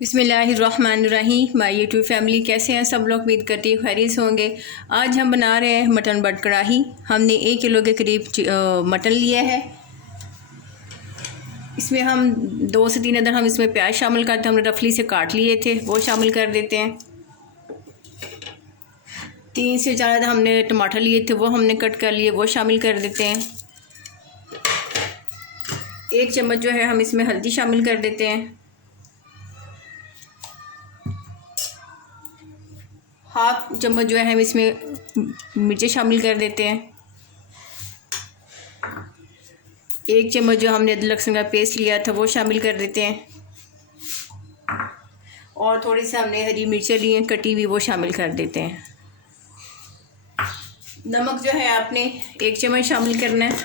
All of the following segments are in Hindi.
बिस्मिल्लाहिर्रहमानिर्रहीम। माय यूट्यूब फैमिली, कैसे हैं सब लोग? उम्मीद करती हूँ खैरियत से होंगे। आज हम बना रहे हैं मटन बट कढ़ाई। हमने 1 किलो के करीब मटन लिया है। इसमें हम 2 से 3 अदर हम इसमें प्याज शामिल करते हैं। हमने रफली से काट लिए थे, वो शामिल कर देते हैं। 3 से 4 अदर हमने टमाटर लिए थे, वो हमने कट कर लिए, वो शामिल कर देते हैं। 1 चम्मच जो है हम इसमें हल्दी शामिल कर देते हैं। हाफ चम्मच जो है हम इसमें मिर्चें शामिल कर देते हैं। 1 चम्मच जो हमने अदरक लहसुन का पेस्ट लिया था वो शामिल कर देते हैं। और थोड़ी सी हमने हरी मिर्चें ली हैं कटी हुई, वो शामिल कर देते हैं। नमक जो है आपने 1 चम्मच शामिल करना है,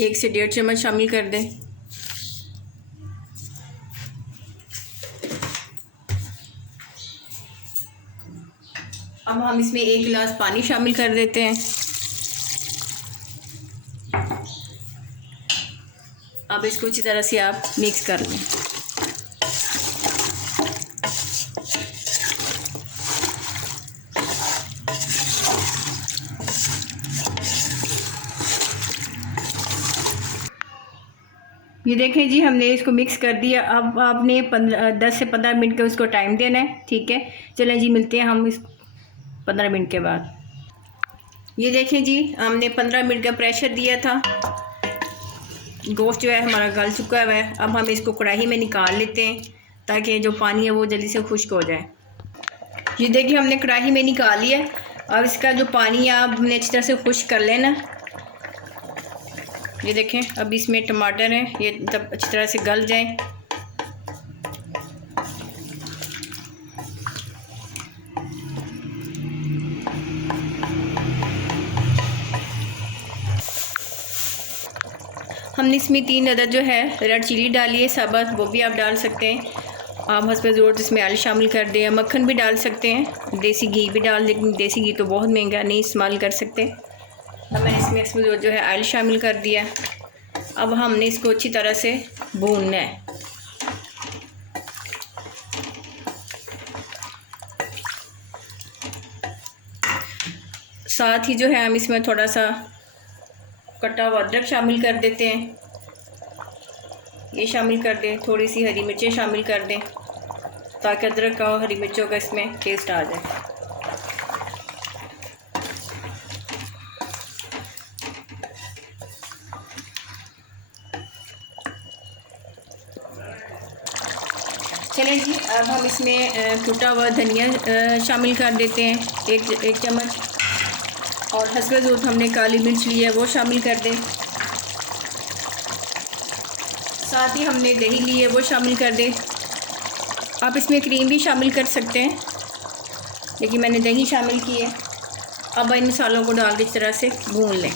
1 से 1.5 चम्मच शामिल कर दें। अब हम इसमें 1 गिलास पानी शामिल कर देते हैं। अब इसको अच्छी तरह से आप मिक्स कर लें। ये देखें जी, हमने इसको मिक्स कर दिया। अब आपने 10 से 15 मिनट का उसको टाइम देना है, ठीक है। चलें जी, मिलते हैं हम इस 15 मिनट के बाद। ये देखें जी, हमने 15 मिनट का प्रेशर दिया था। गोश्त जो है हमारा गल चुका हुआ है। अब हम इसको कढ़ाई में निकाल लेते हैं ताकि जो पानी है वो जल्दी से खुश्क हो जाए। ये देखिए, हमने कढ़ाई में निकाल लिया। अब इसका जो पानी है आपने अच्छी तरह से खुश्क कर लेना। ये देखें, अब इसमें टमाटर हैं, ये तब अच्छी तरह से गल जाएं। हमने इसमें 3 अदद जो है रेड चिली डाली है साबुत, वो भी आप डाल सकते हैं। आप हस्ब ज़रूरत इसमें ऑयल शामिल कर दें, मक्खन भी डाल सकते हैं, देसी घी भी डाल, लेकिन देसी घी तो बहुत महंगा, नहीं इस्तेमाल कर सकते। अब मैंने इसमें जो है ऑयल शामिल कर दिया। अब हमने इसको अच्छी तरह से भूनना है। साथ ही जो है हम इसमें थोड़ा सा कटा हुआ अदरक शामिल कर देते हैं, ये शामिल कर दें। थोड़ी सी हरी मिर्चें शामिल कर दें ताकि अदरक का और हरी मिर्चों का इसमें टेस्ट आ जाए। चलें जी, अब हम इसमें कुटा हुआ धनिया शामिल कर देते हैं, एक चम्मच। और हस्ब ज़रूरत हमने काली मिर्च ली है, वो शामिल कर दें। साथ ही हमने दही ली है, वो शामिल कर दें। आप इसमें क्रीम भी शामिल कर सकते हैं, लेकिन मैंने दही शामिल की है। अब इन मसालों को डाल के इस तरह से भून लें।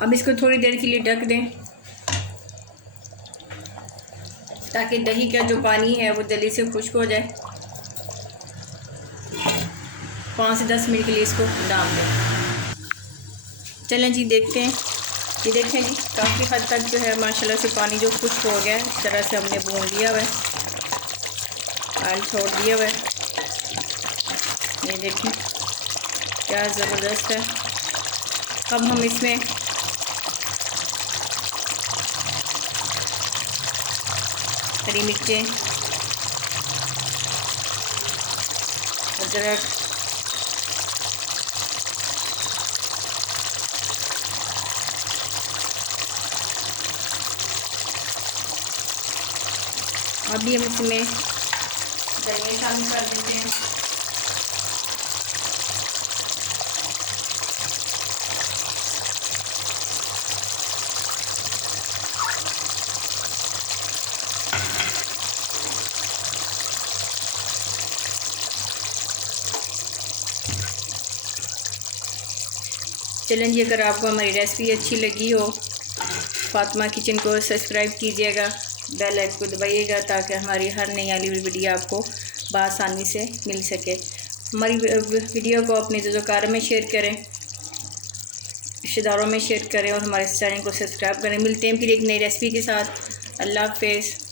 अब इसको थोड़ी देर के लिए ढक दें ताकि दही का जो पानी है वो जल्दी से खुश्क हो जाए। 5 से 10 मिनट के लिए इसको डाल दें। चलें जी, देखते हैं। ये देखें जी, काफ़ी हद तक जो है माशाल्लाह से पानी जो खुश्क हो गया है, इस तरह से हमने भून लिया हुआ है, ऑयल छोड़ दिया हुआ है। ये देखें क्या ज़बरदस्त है। अब हम इसमें हरी मिर्चें, अदरक, अभी हम इसमें धनिया शामिल कर देते हैं। चलें जी, अगर आपको हमारी रेसिपी अच्छी लगी हो, फातिमा किचन को सब्सक्राइब कीजिएगा, बेल आइकन को दबाइएगा ताकि हमारी हर नई वाली वीडियो आपको बआसानी से मिल सके। हमारी वीडियो को अपने ज़ोकार में शेयर करें। रिश्तेदारों में शेयर करें और हमारे चैनल को सब्सक्राइब करें। मिलते हैं फिर एक नई रेसिपी के साथ। अल्लाह हाफ़िज़।